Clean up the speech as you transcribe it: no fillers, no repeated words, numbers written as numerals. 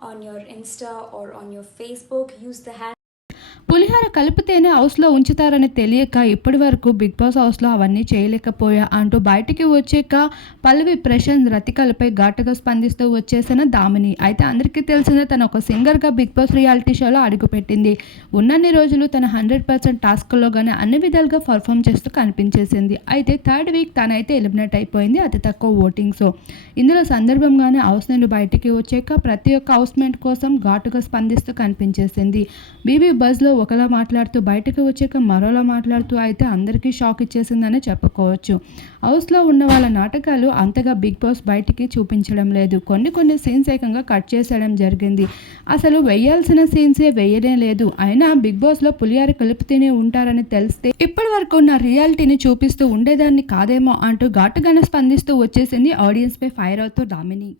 on your Insta or on your Facebook, use the hashtag పులిహోర కలిపితేనే హౌస్లో ఉంచుతారని తెలియక ఇప్పటి వరకు బిగ్ బాస్ హౌస్లో అవన్నీ చేయలేకపోయా అంటూ బయటికి వచ్చాక పల్లవి ప్రశాంత్ రతికలపై ఘాటుగా స్పందిస్తూ వచ్చేసిన దామిని. అయితే అందరికీ తెలిసిందే తను ఒక సింగర్గా బిగ్ బాస్ రియాలిటీ షోలో అడుగుపెట్టింది. ఉన్నన్ని రోజులు తన 100% టాస్క్లో కానీ అన్ని విధాలుగా పర్ఫామ్ చేస్తూ కనిపించేసింది. అయితే థర్డ్ వీక్ తనైతే ఎలిమినేట్ అయిపోయింది అతి తక్కువ ఓటింగ్స్తో. ఇందులో సందర్భంగానే హౌస్ నుండి బయటికి వచ్చాక ప్రతి ఒక్క హౌస్మేట్ కోసం ఘాటుగా స్పందిస్తూ కనిపించేసింది. బీబీ బజ్లో ఒకలా మాట్లాడుతూ బయటకు వచ్చాక మరోలా మాట్లాడుతూ అయితే అందరికీ షాక్ ఇచ్చేసిందనే చెప్పుకోవచ్చు. హౌస్లో ఉన్న వాళ్ళ నాటకాలు అంతగా బిగ్ బాస్ బయటికి చూపించడం లేదు. కొన్ని సీన్స్ ఏకంగా కట్ చేసేయడం జరిగింది. అసలు వేయాల్సిన సీన్సే వేయనే లేదు. అయినా బిగ్ బాస్లో పులిహార కలుపుతూనే ఉంటారని తెలిస్తే ఇప్పటి వరకు ఉన్న రియాలిటీని చూపిస్తూ ఉండేదాన్ని కాదేమో అంటూ ఘాటుగానే స్పందిస్తూ వచ్చేసింది ఆడియన్స్పై ఫైర్ అవుతూ దామిని.